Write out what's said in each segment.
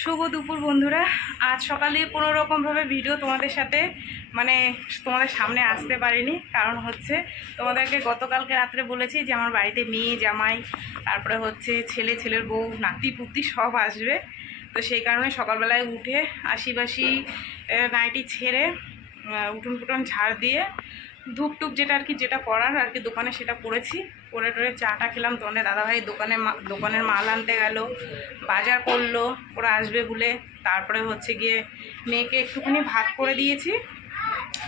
শুভ দুপুর বন্ধুরা। আজ সকালে কোনো রকমভাবে ভিডিও তোমাদের সাথে তোমাদের সামনে আসতে পারিনি, কারণ হচ্ছে তোমাদেরকে গতকালকে রাত্রে বলেছি যে আমার বাড়িতে মেয়ে জামাই তারপরে হচ্ছে ছেলের বউ নাতি পুতি সব আসবে। তো সেই কারণে সকালবেলায় উঠে আশিবাসি নাইটি ছেড়ে উঠোন ফুটন ঝাড় দিয়ে ধূপ টুপ যেটা করার আর কি দোকানে সেটা করেছি। করে টোরে চাটা খেলাম। তোমাদের দাদাভাই দোকানের মাল আনতে গেল, বাজার করলো ওরা আসবে বলে। তারপরে হচ্ছে গিয়ে মেয়েকে একটুখানি ভাত করে দিয়েছি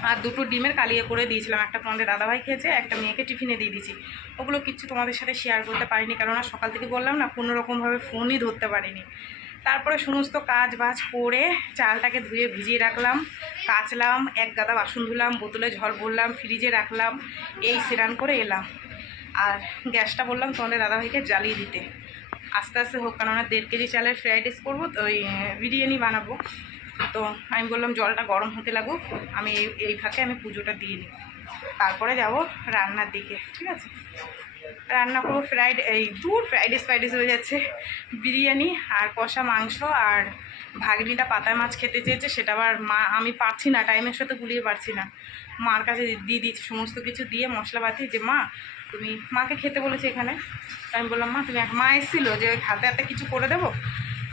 আর দুটো ডিমের কালিয়া করে দিয়েছিলাম। একটা তোমাদের দাদাভাই খেয়েছে, একটা মেয়েকে টিফিনে দিয়ে দিয়েছি। ওগুলো কিচ্ছু তোমাদের সাথে শেয়ার করতে পারিনি, কেননা সকাল থেকে বললাম না কোনো রকমভাবে ফোনই ধরতে পারিনি। তারপরে সমস্ত কাজ বাজ করে চালটাকে ধুয়ে ভিজিয়ে রাখলাম, কাচলাম, এক গাদা বাসন ধুলাম, বোতলে জল ভরলাম, ফ্রিজে রাখলাম, এই স্নান করে এলাম। আর গ্যাসটা বললাম তোমাদের দাদাভাইকে জ্বালিয়ে দিতে, আস্তে আস্তে হোক, কেননা 1.5 কেজি চালের ফ্রাইড রাইস করবো, তো ওই বিরিয়ানি বানাবো। তো আমি বললাম জলটা গরম হতে লাগুক, আমি এই ফাঁকে আমি পুজোটা দিয়ে নিই, তারপরে যাব রান্নার দিকে। ঠিক আছে, রান্না করবো ফ্রাইড রাইস হয়ে যাচ্ছে, বিরিয়ানি আর কষা মাংস। আর ভাগ্নিটা পাতায় মাছ খেতে চেয়েছে, সেটা আবার আমি পারছি না, টাইমের সাথে গুলিয়ে পারছি না। মার কাছে দিয়ে দিয়েছি সমস্ত কিছু দিয়ে মশলাপাতি, যে মা তুমি মাকে খেতে বলেছে এখানে। আমি বললাম মা তুমি, মা এসেছিলো যে ওই হাতে হাতে কিছু করে দেবো,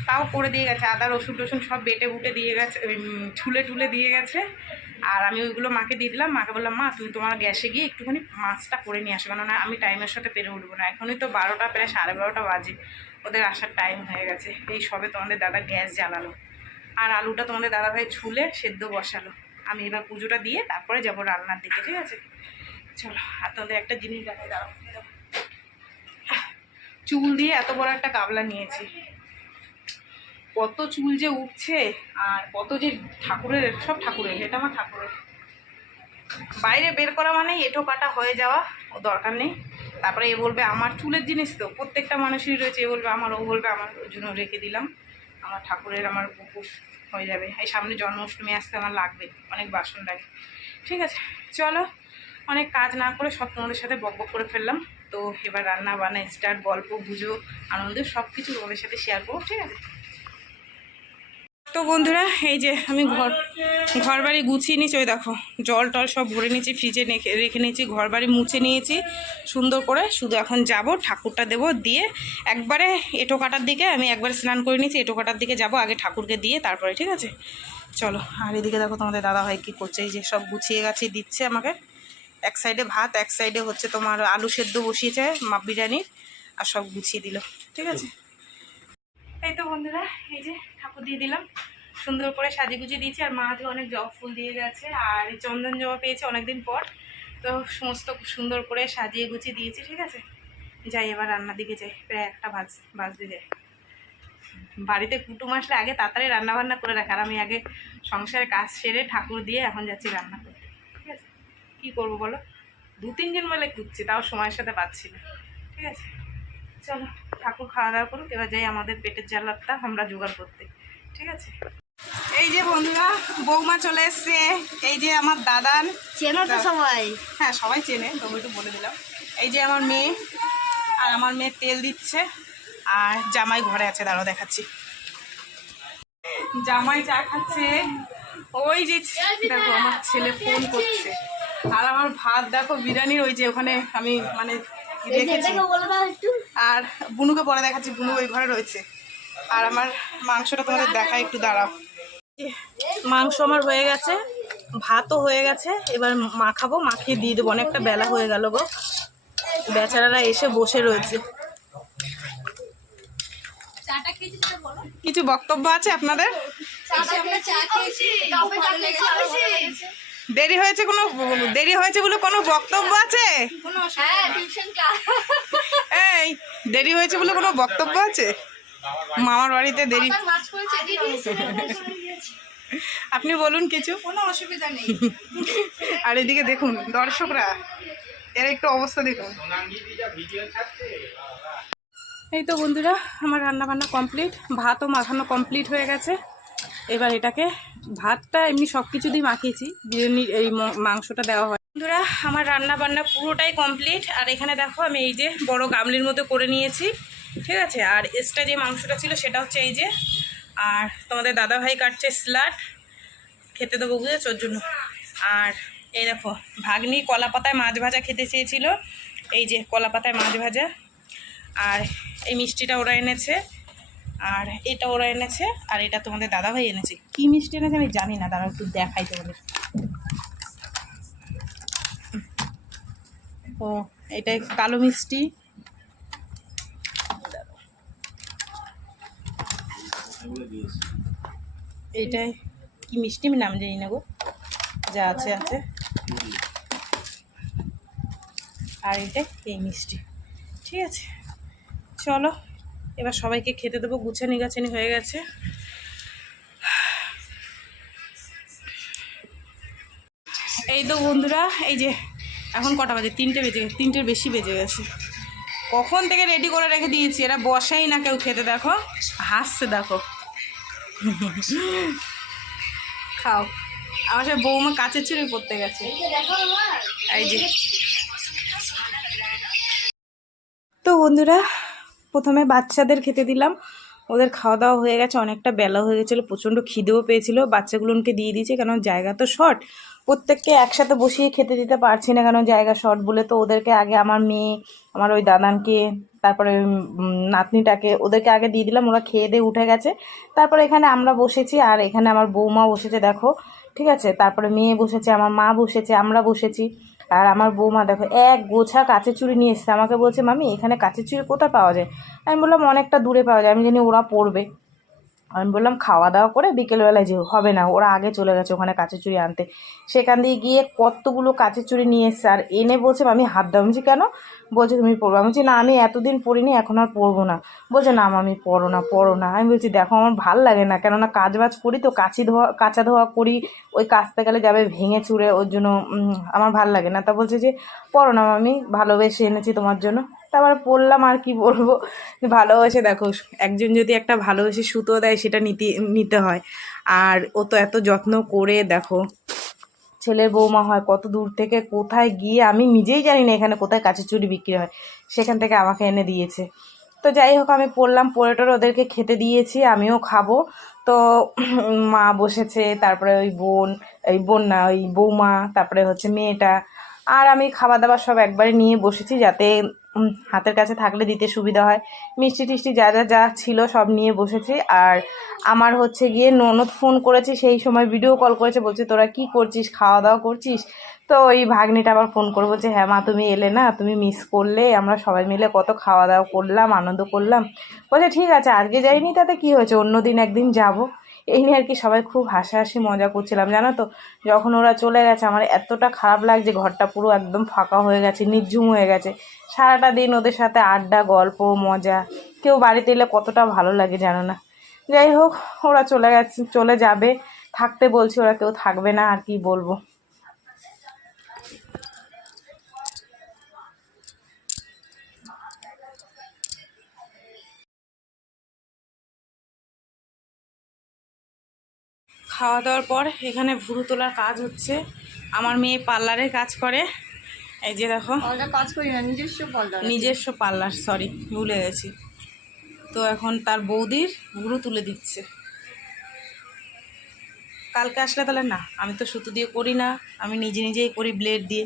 তাও করে দিয়ে গেছে। আদা রসুন টসুন সব বেটে বুটে দিয়ে গেছে, ছুলে টুলে দিয়ে গেছে। আর আমি ওইগুলো মাকে দিয়ে দিলাম। মাকে বললাম মা তুমি তোমার গ্যাসে গিয়ে একটুখানি মাছটা করে নিয়ে আসো, কেননা আমি টাইমের সাথে পেরে উঠবো না। এখনই তো 12টা, প্রায় 12:30 বাজে, ওদের আসার টাইম হয়ে গেছে। এই সবে তোমাদের দাদা গ্যাস জ্বালালো আর আলুটা তোমাদের দাদাভাই ছুলে সেদ্ধ বসালো। আমি এবার পুজোটা দিয়ে তারপরে যাব রান্নার দিকে। ঠিক আছে, চলো। আর তোমাদের একটা জিনিস দেখাই, দাঁড়াও। চুল দিয়ে এত বড় একটা গামলা নিয়েছি, কত চুল যে উঠছে আর কত যে ঠাকুরের, সব ঠাকুরের, এটা আমার ঠাকুরের। বাইরে বের করা মানে এঁটো কাটা হয়ে যাওয়া, ও দরকার নেই। তারপরে এ বলবে আমার চুলের জিনিস, তো প্রত্যেকটা মানুষেরই রয়েছে, এ বলবে আমার, ও বলবে আমার, ওর জন্য রেখে দিলাম। আমার ঠাকুরের আমার উপোস হয়ে যাবে। এই সামনে জন্মাষ্টমী আসতে আমার লাগবে, অনেক বাসন লাগে। ঠিক আছে, চলো। অনেক কাজ না করে সব তোমাদের সাথে বক করে ফেললাম। তো এবার রান্না বান্না স্টার্ট, গল্প গুজো আনন্দ সব কিছু তোমাদের সাথে শেয়ার করবো। ঠিক আছে, তো বন্ধুরা এই যে আমি ঘর বাড়ি গুছিয়ে নিয়েছি। ওই দেখো জল টল সব ভরে নিয়েছি, ফ্রিজে রেখে নিয়েছি, ঘর বাড়ি মুছে নিয়েছি সুন্দর করে। শুধু এখন যাব ঠাকুরটা দেবো, দিয়ে একবারে এঁটো কাটার দিকে, আমি একবারে স্নান করে নিয়েছি, এঁটো কাটার দিকে যাব আগে ঠাকুরকে দিয়ে তারপরে। ঠিক আছে, চলো। আর এদিকে দেখো তোমাদের দাদাভাই কী করছে, এই যে সব গুছিয়ে গাছিয়ে দিচ্ছে আমাকে। এক সাইডে ভাত, এক সাইডে হচ্ছে তোমার আলু সেদ্ধ বসিয়েছে বিরিয়ানির, আর সব গুছিয়ে দিল। ঠিক আছে, এই তো বন্ধুরা এই যে ঠাকুর দিয়ে দিলাম, সুন্দর করে সাজিয়ে গুছিয়ে দিয়েছি। আর মা যে অনেক জবা ফুল দিয়ে গেছে, আর এই চন্দন জবা পেয়েছে অনেকদিন পর, তো সমস্ত সুন্দর করে সাজিয়ে গুছিয়ে দিয়েছি। ঠিক আছে, যাই এবার রান্নার দিকে যাই, প্রায় 1টা বাজতে যায়। বাড়িতে কুটুম আসলে আগে তাড়াতাড়ি রান্নাবান্না করে রাখে, আর আমি আগে সংসারের কাজ সেরে ঠাকুর দিয়ে এখন যাচ্ছি রান্না করতে। ঠিক আছে, কী করবো বলো, 2-3 দিন মিলে খুঁজছি, তাও সময়ের সাথে পাচ্ছি না। ঠিক আছে, চলো ঠাকুর খাওয়া দাওয়া করুক, এবার যাই আমাদের পেটের জ্বালাটা আমরা জোগাড় করতে। ঠিক আছে, এই যে বন্ধুরা বৌমা চলে এসছে, এই যে আমার দাদান, চেনো তো সবাই? হ্যাঁ সবাই চেনে, তবু একটু বলে দিলাম। এই যে আমার মেয়ে, আর আমার মেয়ে তেল দিচ্ছে, আর জামাই ঘরে আছে, দাঁড়াও দেখাচ্ছি। জামাই চা খাচ্ছে, ওই যে দেখো আমার ছেলে ফোন করছে। আর আমার ভাত দেখো বিরিয়ানির, ওই যে ওখানে আমি রেখেছি। আর বুনুকে পরে দেখাচ্ছি, বুনু ওই ঘরে রয়েছে। আর আমার মাংসটা তোমাদের দেখাই, একটু দাঁড়াও। মাংস আমার হয়ে গেছে, ভাতও হয়ে গেছে, এবার মাখাবো, মাখিয়ে দিয়ে দেবো। অনেকটা বেলা হয়ে গেল গো, বেচারারা এসে বসে রয়েছে। কিছু বক্তব্য আছে আপনাদের? দেরি হয়েছে বলে কোনো বক্তব্য আছে? এই দেরি হয়েছে বলে কোনো বক্তব্য আছে? মামার বাড়িতে দেরি, আপনি বলুন কিছু। কোনো অসুবিধা নেই। আর এদিকে দেখুন দর্শকরা, এর একটু অবস্থা দেখুন। এই তো বন্ধুরা আমার রান্না বান্না কমপ্লিট, ভাতও মাখানো কমপ্লিট হয়ে গেছে। এবার এটাকে, ভাতটা এমনি সব কিছু দিয়ে মাখিয়েছি, বিরিয়ানির এই মাংসটা দেওয়া হয়। বন্ধুরা আমার রান্না বান্না পুরোটাই কমপ্লিট। আর এখানে দেখো আমি এই যে বড় গামলির মধ্যে করে নিয়েছি। ঠিক আছে, আর এক্সট্রা যে মাংসটা ছিল সেটা হচ্ছে এই যে আর তোমাদের দাদাভাই কাটছে স্যালাড, খেতে দেবো বুঝেছো ওর জন্য। আর এই দেখো ভাগ্নি কলা পাতায় মাছ ভাজা খেতে চেয়েছিল, এই যে কলা পাতায় মাছ ভাজা। আর এই মিষ্টিটা ওরা এনেছে, আর এটা ওরা এনেছে, আর এটা তোমাদের দাদাভাই এনেছে। কি মিষ্টি এনেছে আমি জানি না, দাঁড়াও একটু দেখাই তোমাদের। ও এটা কালো মিষ্টি, এইটাই কি মিষ্টি আমি নাম জানি না গো, যা আছে আছে। আর এটা এই মিষ্টি, ঠিক আছে। চলো এবার সবাইকে খেতে দেবো, গুছানি গাছানি হয়ে গেছে। এই তো বন্ধুরা, এই যে এখন কটা বাজে, 3টে বেজে গেছে, 3টের বেশি বেজে গেছে। কখন থেকে রেডি করে রেখে দিয়েছি, এরা বসেই না কেউ খেতে, দেখো হাসছে দেখো। খাও। আমার সে বৌমা কাচের চুড়ি পড়তে গেছে, এই যে। তো বন্ধুরা প্রথমে বাচ্চাদের খেতে দিলাম, ওদের খাওয়া দাওয়া হয়ে গেছে, অনেকটা বেলা হয়ে গেছিলো, প্রচণ্ড খিদেও পেয়েছিল। বাচ্চাগুলোকে দিয়ে দিয়েছে, কেন জায়গা তো শর্ট, প্রত্যেককে একসাথে বসিয়ে খেতে দিতে পারছি না, কেন জায়গা শর্ট বলে। তো ওদেরকে আগে আমার মেয়ে, আমার ওই দাদানকে, তারপরে নাতনিটাকে, ওদেরকে আগে দিয়ে দিলাম, ওরা খেয়ে দিয়ে উঠে গেছে। তারপরে এখানে আমরা বসেছি, আর এখানে আমার বৌমা বসেছে দেখো, ঠিক আছে। তারপরে মেয়ে বসেছে, আমার মা বসেছে, আমরা বসেছি। আর আমার বৌমা দেখো এক গোছা কাচের চুড়ি নিয়ে এসছে, আমাকে বলছে মামি এখানে কাচের চুড়ি কোথায় পাওয়া যায়। আমি বললাম অনেকটা দূরে পাওয়া যায়, আমি জানি ওরা পড়বে। আমি বললাম খাওয়া দাওয়া করে বিকেলবেলায় যে হবে না, ওরা আগে চলে গেছে ওখানে কাচের চুড়ি আনতে। সেখান দিয়ে গিয়ে কতগুলো কাচের চুড়ি নিয়ে এসছে, আর এনে বলছে আমি হাত দাও। আমি কেন, বলছে তুমি পড়বো। আমি বলছি না আমি এতদিন পড়িনি, এখন আর পড়বো না। বলছে না মামি পড়ো না পড়ো না। আমি বলছি দেখো আমার ভাল লাগে না, কেননা কাজ বাজ করি তো, কাঁচা ধোয়া করি, ওই কাচতে গেলে যাবে ভেঙে চুড়ে, ওর জন্য আমার ভাল লাগে না। তা বলছে যে পড়ো না মামি, ভালোবেসে এনেছি তোমার জন্য। তারপরে পড়লাম, আর কি বলবো, ভালোবেসে দেখো, একজন যদি একটা ভালোবেসে সুতো দেয় সেটা নিতে হয়। আর ও তো এত যত্ন করে দেখো, ছেলের বৌমা হয়, কত দূর থেকে কোথায় গিয়ে, আমি নিজেই জানি না এখানে কোথায় কাচের চুড়ি বিক্রি হয়, সেখান থেকে আমাকে এনে দিয়েছে। তো যাই হোক আমি পড়লাম, পড়ে টোরে ওদেরকে খেতে দিয়েছি, আমিও খাবো। তো মা বসেছে, তারপরে ওই বোন না ওই বৌমা, তারপরে হচ্ছে মেয়েটা, আর আমি খাবার দাবার সব একবারে নিয়ে বসেছি, যাতে হাতের কাছে থাকলে দিতে সুবিধা হয়। মিষ্টি টিষ্টি যা যা যা ছিল সব নিয়ে বসেছি। আর আমার হচ্ছে গিয়ে ননদ ফোন করেছে, সেই সময় ভিডিও কল করেছে, বলছে তোরা কি করছিস, খাওয়া দাওয়া করছিস। তো ওই ভাগ্নিটা আবার ফোন করে বলছে হ্যাঁ মা তুমি এলে না, তুমি মিস করলে, আমরা সবাই মিলে কত খাওয়া দাওয়া করলাম, আনন্দ করলাম। বলছে ঠিক আছে আজকে যাইনি তাতে কি হয়েছে, অন্য দিন একদিন যাব। এই নিয়ে আর কি সবাই খুব হাসাহাসি মজা করছিলাম, জানো তো। যখন ওরা চলে গেছে আমার এতটা খারাপ লাগছে, ঘরটা পুরো একদম ফাঁকা হয়ে গেছে, নির্ঝুম হয়ে গেছে। সারাটা দিন ওদের সাথে আড্ডা গল্প মজা, কেউ বাড়িতে এলে কতটা ভালো লাগে জানো না। যাই হোক ওরা চলে যাবে, থাকতে বলছি, ওরা কেউ থাকবে না, আর কি বলবো। খাওয়া দাওয়ার পর এখানে ভুরু তোলার কাজ হচ্ছে, আমার মেয়ে পার্লারের কাজ করে, এই যে দেখো। কাজ করি না, নিজস্ব পার্লার, সরি ভুলে গেছি। তো এখন তার বৌদির ভুরু তুলে দিচ্ছে। কালকে আসলে তাহলে না, আমি তো সুতো দিয়ে করি না, আমি নিজেই করি ব্লেড দিয়ে।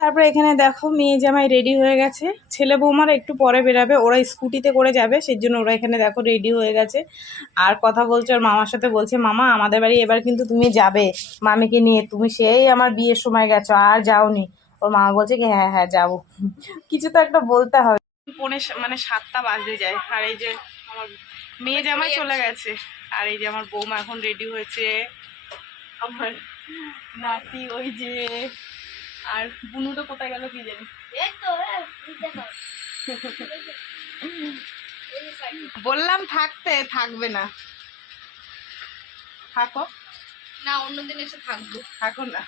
তারপরে এখানে দেখো মেয়ে জামাই রেডি হয়ে গেছে, ছেলে বৌমারা একটু পরে বেরাবে, ওরা স্কুটিতে করে যাবে, সেই জন্য ওরা এখানে দেখো রেডি হয়ে গেছে। আর কথা বলছে ওর মামার সাথে, বলছে মামা আমাদের বাড়ি এবার কিন্তু তুমি যাবে মামিকে নিয়ে, তুমি সেই আমার বিয়ের সময় গেছো আর যাওনি। ওর মামা বলছে কি হ্যাঁ হ্যাঁ যাবো, কিছু তো একটা বলতে হবে। 7টা বাজতে যায়, আর এই যে আমার মেয়ে জামাই চলে গেছে, আর এই যে আমার বৌমা এখন রেডি হয়েছে, আমার নাতি ওই যে, আর বুনুটা কোথায় গেল কি জানি। বললাম থাকতে, থাকবে না, থাকো না, অন্যদিন এসে থাকবো। থাকো না,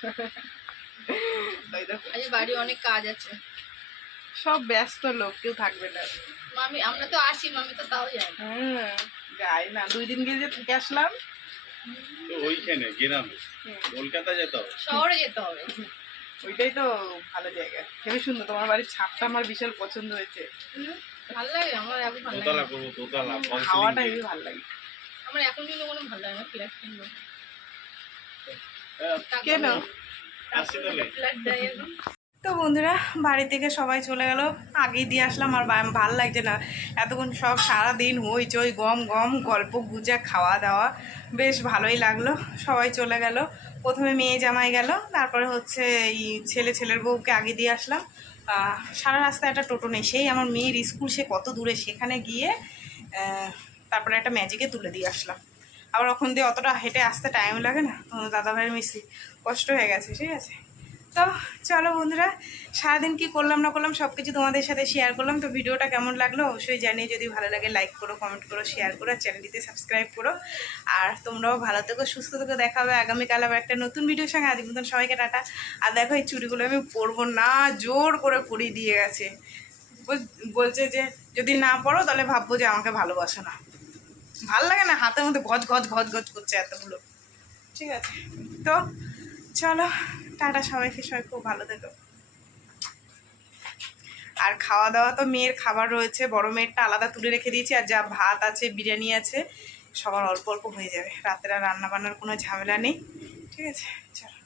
আজ বাড়ি অনেক কাজ আছে, সব ব্যস্ত লোক, কেউ থাকবে না। মামি আমরা তো আসি, মামি তো তাও যাই না। যাই না, 2 দিন গিয়ে যে থেকে আসলাম। তো ওইখানে গ্রামে, কলকাতা যেতে হবে, শহরে যেতে হবে। ওইটাই তো ভালো জায়গা, হেবি সুন্দর, তোমার বাড়ির ছাদটা আমার বিশাল পছন্দ হয়েছে। ভালো লাগে আমার এখন ভালো দোতলা লাগে করবো, দোতলা ফল হাওয়াটা সিলিং হেবি ভালো লাগে। আমার এখন কিন্তু কোনো ভালো লাগে না ফ্ল্যাট কিনবো কেন? আসছি তাহলে। ফ্ল্যাট দেয় এখন তো বন্ধুরা বাড়ি থেকে সবাই চলে গেল, আগেই দিয়ে আসলাম। আর ভাল লাগছে না এতক্ষণ, সব সারাদিন হইচই গম গম গল্প গুজা খাওয়া দাওয়া, বেশ ভালোই লাগলো। সবাই চলে গেল, প্রথমে মেয়ে জামাই গেল, তারপরে হচ্ছে এই ছেলের বউকে আগে দিয়ে আসলাম। সারা রাস্তায় একটা টোটো নেই, সেই আমার মেয়ের স্কুল সে কত দূরে, সেখানে গিয়ে তারপরে একটা ম্যাজিকে তুলে দিয়ে আসলাম। আবার ওখান দিয়ে অতটা হেঁটে আসতে টাইম লাগে না, তোমাদের দাদাভাইয়ের মিস্ত্রি কষ্ট হয়ে গেছে। ঠিক আছে, তো চলো বন্ধুরা, সারাদিন কি করলাম না করলাম সব কিছু তোমাদের সাথে শেয়ার করলাম। তো ভিডিওটা কেমন লাগলো অবশ্যই জানিয়ে, যদি ভালো লাগে লাইক করো, কমেন্ট করো, শেয়ার করো, আর চ্যানেলটিতে সাবস্ক্রাইব করো। আর তোমরাও ভালো থেকো, সুস্থ থেকো। দেখা হবে আগামীকাল আবার একটা নতুন ভিডিওর সঙ্গে। আজ মতন সবাইকে টাটা। আর দেখো এই চুড়িগুলো আমি পরবো না, জোর করে পরিয়ে দিয়ে গেছে। বলছে যে যদি না পড়ো তাহলে ভাববো যে আমাকে ভালোবাসো না। ভাল লাগে না, হাতের মধ্যে গজ গজ গজ গজ করছে এতগুলো। ঠিক আছে, তো চলো টাটা সবাইকে, সবাই খুব ভালো থেকো। আর খাওয়া দাওয়া তো মেয়ের খাবার রয়েছে, বড় মেয়েরটা আলাদা তুলে রেখে দিয়েছি, আর যা ভাত আছে বিরিয়ানি আছে সবার অল্প অল্প হয়ে যাবে। রাতের আর রান্না বান্নার কোনো ঝামেলা নেই। ঠিক আছে, চলো,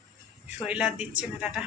শরীর আর দিচ্ছে না, টাটা।